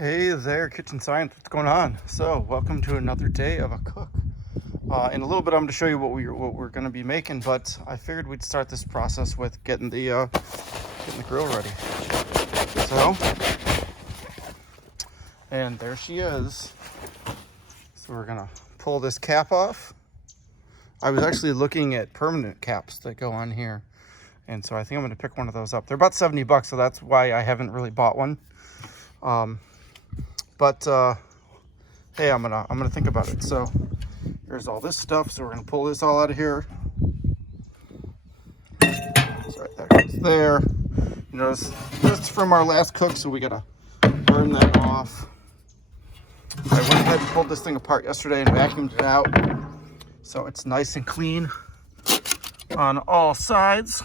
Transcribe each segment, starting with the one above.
Hey there, Kitchen Science. What's going on? So, welcome to another day of a cook. In a little bit, I'm going to show you what we're going to be making, but I figured we'd start this process with getting the grill ready. So, and there she is. So we're going to pull this cap off. I was actually looking at permanent caps that go on here, and so I think I'm going to pick one of those up. They're about $70, so that's why I haven't really bought one. But hey, I'm gonna think about it. So here's all this stuff. So we're gonna pull this all out of here. Sorry, that goes there. You notice this is from our last cook, so we gotta burn that off. I went ahead and pulled this thing apart yesterday and vacuumed it out, so it's nice and clean on all sides,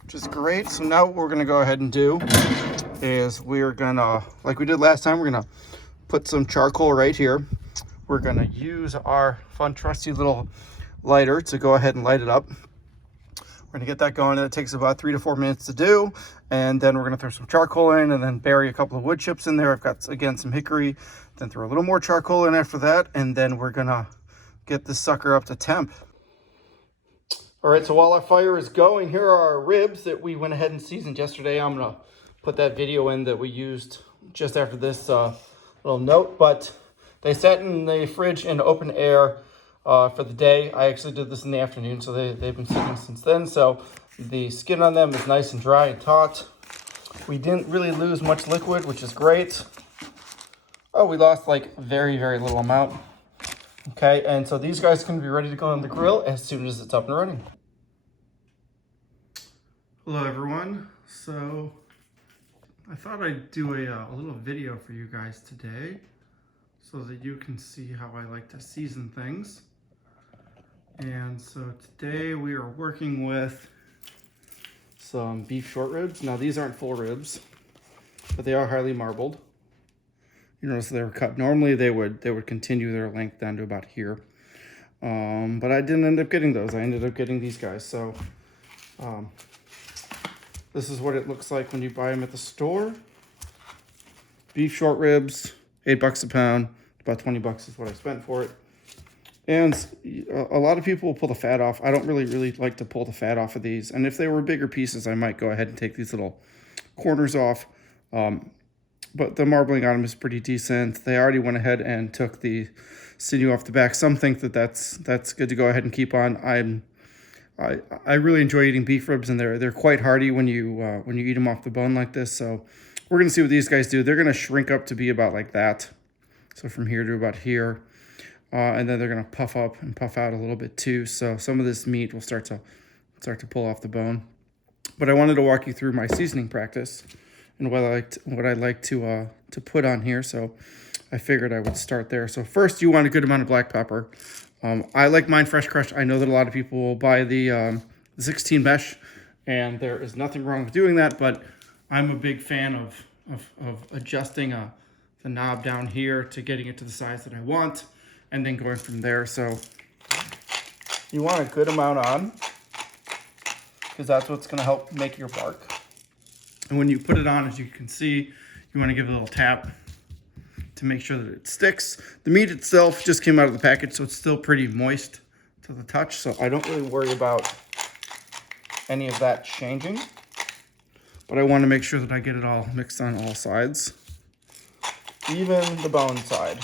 which is great. So now what we're gonna go ahead and do is we're gonna, like we did last time, we're gonna put some charcoal right here. We're gonna use our fun trusty little lighter to go ahead and light it up. We're gonna get that going, and it takes about 3 to 4 minutes to do. And then we're gonna throw some charcoal in and then bury a couple of wood chips in there. I've got, again, some hickory, then throw a little more charcoal in after that. And then we're gonna get this sucker up to temp. All right, so while our fire is going, here are our ribs that we went ahead and seasoned yesterday. I'm gonna put that video in that we used just after this little note, but they sat in the fridge in open air for the day. I actually did this in the afternoon, so they've been sitting since then. So the skin on them is nice and dry and taut. We didn't really lose much liquid, which is great. Oh, we lost like very, very little amount. Okay, and so these guys can be ready to go on the grill as soon as it's up and running. Hello everyone. So I thought I'd do a little video for you guys today so that you can see how I like to season things. And so today we are working with some beef short ribs. Now these aren't full ribs, but they are highly marbled. You notice they were cut. Normally they would continue their length down to about here. But I didn't end up getting those. I ended up getting these guys. So this is what it looks like when you buy them at the store. Beef short ribs, $8 a pound. About 20 bucks is what I spent for it. And a lot of people will pull the fat off. I don't really like to pull the fat off of these. And if they were bigger pieces, I might go ahead and take these little corners off. But the marbling on them is pretty decent. They already went ahead and took the sinew off the back. Some think that that's good to go ahead and keep on. I really enjoy eating beef ribs, and they're quite hearty when you eat them off the bone like this. So we're gonna see what these guys do. They're gonna shrink up to be about like that. So from here to about here, and then they're gonna puff up and puff out a little bit too. So some of this meat will start to pull off the bone. But I wanted to walk you through my seasoning practice and what I like to put on here. So I figured I would start there. So first, you want a good amount of black pepper. I like mine fresh crushed. I know that a lot of people will buy the 16 mesh, and there is nothing wrong with doing that, but I'm a big fan of adjusting the knob down here to getting it to the size that I want, and then going from there. So you want a good amount on, because that's what's going to help make your bark. And when you put it on, as you can see, you want to give it a little tap to make sure that it sticks. The meat itself just came out of the package, so it's still pretty moist to the touch, so I don't really worry about any of that changing. But I want to make sure that I get it all mixed on all sides, even the bone side.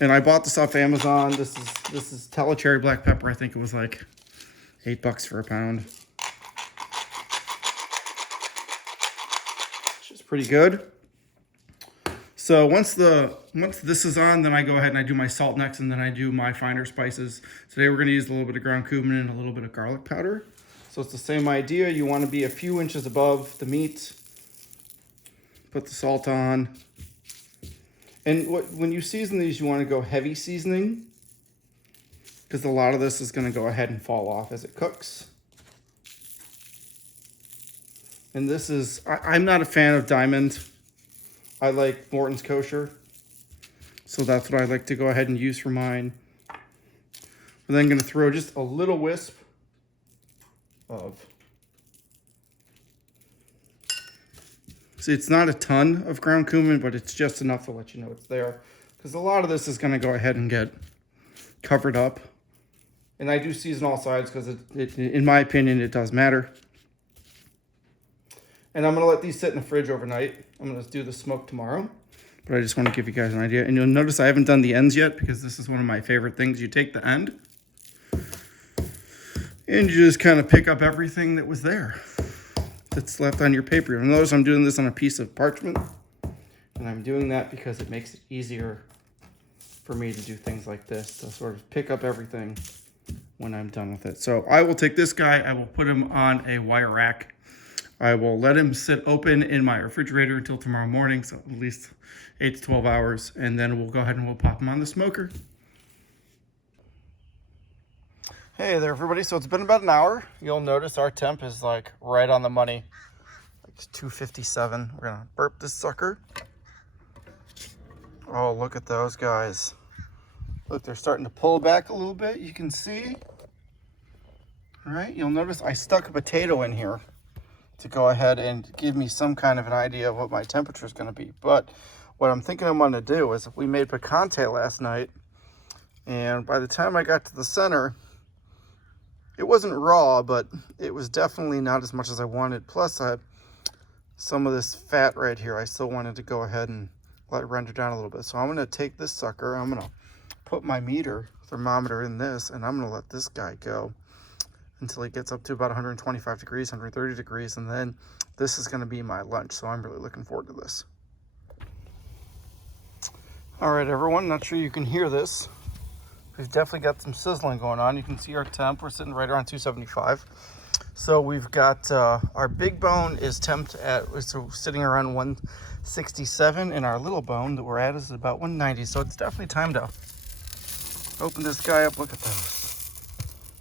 And I bought this off Amazon. This is Tallow Cherry Black Pepper. I think it was like $8 for a pound, which is pretty good. So once this is on, then I go ahead and I do my salt next, and then I do my finer spices. Today we're going to use a little bit of ground cumin and a little bit of garlic powder. So it's the same idea. You want to be a few inches above the meat. Put the salt on. And when you season these, you want to go heavy seasoning, because a lot of this is going to go ahead and fall off as it cooks. And this is, I'm not a fan of Diamond. I like Morton's Kosher, so that's what I like to go ahead and use for mine. We're then going to throw just a little wisp of So it's not a ton of ground cumin, but it's just enough to let you know it's there. Because a lot of this is going to go ahead and get covered up. And I do season all sides because, in my opinion, it does matter. And I'm going to let these sit in the fridge overnight. I'm going to do the smoke tomorrow. But I just want to give you guys an idea. And you'll notice I haven't done the ends yet because this is one of my favorite things. You take the end and you just kind of pick up everything that was there that's left on your paper. You'll notice I'm doing this on a piece of parchment. And I'm doing that because it makes it easier for me to do things like this. To sort of pick up everything when I'm done with it. So I will take this guy. I will put him on a wire rack. I will let him sit open in my refrigerator until tomorrow morning. So at least 8 to 12 hours. And then we'll go ahead and we'll pop him on the smoker. Hey there, everybody. So it's been about an hour. You'll notice our temp is like right on the money. Like 257. We're going to burp this sucker. Oh, look at those guys. Look, they're starting to pull back a little bit. You can see. All right. You'll notice I stuck a potato in here to go ahead and give me some kind of an idea of what my temperature is going to be. But what I'm thinking I'm going to do is we made picante last night. And by the time I got to the center, it wasn't raw, but it was definitely not as much as I wanted. Plus, I had some of this fat right here. I still wanted to go ahead and let it render down a little bit. So I'm going to take this sucker. I'm going to put my thermometer in this, and I'm going to let this guy go until he gets up to about 125 degrees, 130 degrees, and then this is going to be my lunch. So I'm really looking forward to this. All right, everyone. Not sure you can hear this. We've definitely got some sizzling going on. You can see our temp. We're sitting right around 275. So we've got our big bone is temped at, so sitting around 167, and our little bone that we're at is about 190. So it's definitely time to open this guy up. Look at those.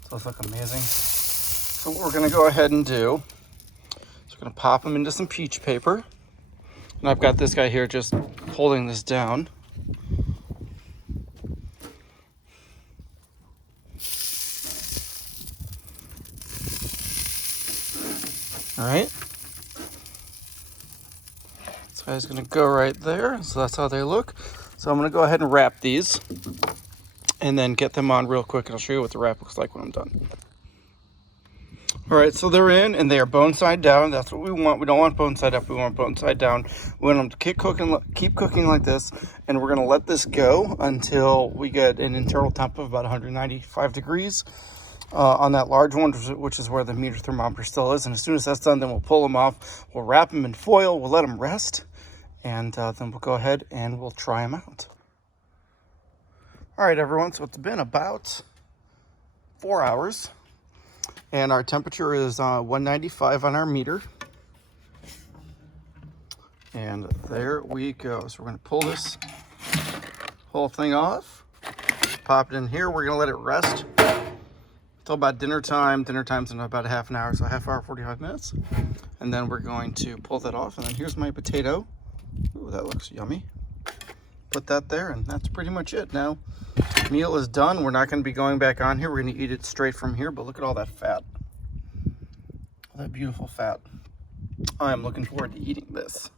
Those look amazing. So what we're going to go ahead and do is we're going to pop them into some peach paper. And I've got this guy here just holding this down. All right, this guy's gonna go right there. So that's how they look. So I'm gonna go ahead and wrap these and then get them on real quick. And I'll show you what the wrap looks like when I'm done. All right, so they're in and they are bone side down. That's what we want. We don't want bone side up. We want bone side down. We want them to keep cooking like this. And we're gonna let this go until we get an internal temp of about 195 degrees. On that large one, which is where the meter thermometer still is. And as soon as that's done, then we'll pull them off. We'll wrap them in foil. We'll let them rest. And then we'll go ahead and we'll try them out. All right, everyone. So it's been about 4 hours. And our temperature is 195 on our meter. And there we go. So we're going to pull this whole thing off. Pop it in here. We're going to let it rest until about dinner time. Dinner time's in about a half an hour, so a half hour, 45 minutes. And then we're going to pull that off. And then here's my potato. Ooh, that looks yummy. Put that there, and that's pretty much it. Now, meal is done. We're not going to be going back on here. We're going to eat it straight from here, but look at all that fat. All that beautiful fat. I'm looking forward to eating this.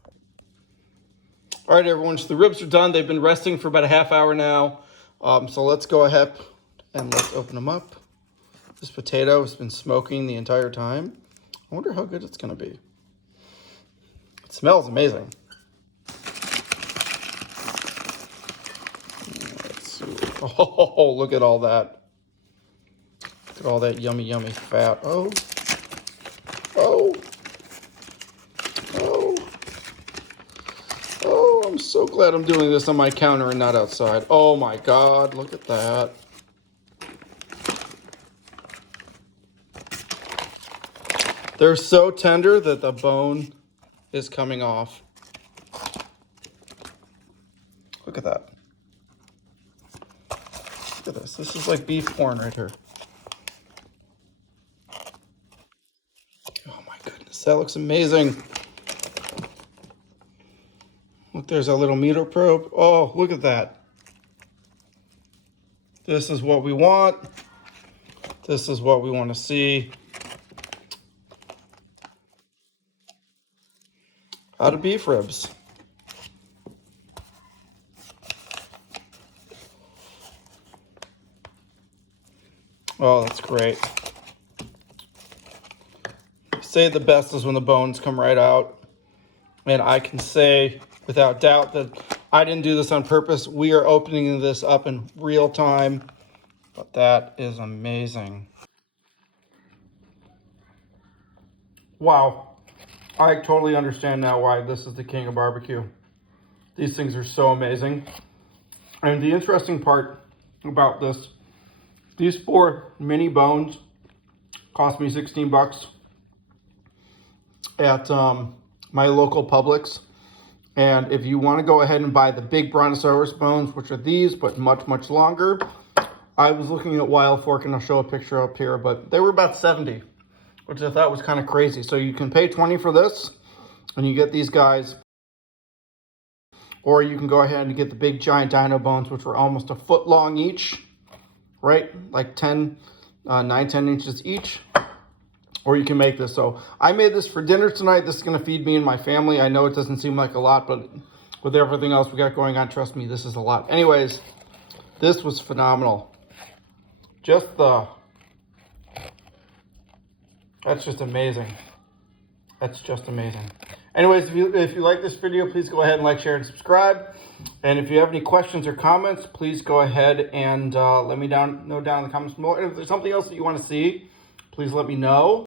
All right, everyone, so the ribs are done. They've been resting for about a half hour now. So let's go ahead and let's open them up. This potato has been smoking the entire time. I wonder how good it's going to be. It smells amazing. Let's see. Oh, look at all that. Look at all that yummy, yummy fat. Oh. Oh. Oh. Oh, I'm so glad I'm doing this on my counter and not outside. Oh my God, look at that. They're so tender that the bone is coming off. Look at that. Look at this. This is like beef corn right here. Oh my goodness, that looks amazing. Look, there's a little meter probe. Oh, look at that. This is what we want. This is what we want to see. out of beef ribs. Oh, that's great. Say the best is when the bones come right out. And I can say without doubt that I didn't do this on purpose. We are opening this up in real time. But that is amazing. Wow. I totally understand now why this is the king of barbecue. These things are so amazing. And the interesting part about this, these 4 mini bones cost me 16 bucks at my local Publix. And if you want to go ahead and buy the big brontosaurus bones, which are these, but much, much longer, I was looking at Wild Fork, and I'll show a picture up here, but they were about 70, which I thought was kind of crazy. So you can pay 20 for this, and you get these guys. Or you can go ahead and get the big giant dino bones, which were almost a foot long each, right? Like 10 inches each. Or you can make this. So I made this for dinner tonight. This is going to feed me and my family. I know it doesn't seem like a lot, but with everything else we got going on, trust me, this is a lot. Anyways, this was phenomenal. That's just amazing. That's just amazing. Anyways, if you like this video, please go ahead and like, share, and subscribe. And if you have any questions or comments, please go ahead and let me know down in the comments below. And if there's something else that you want to see, please let me know.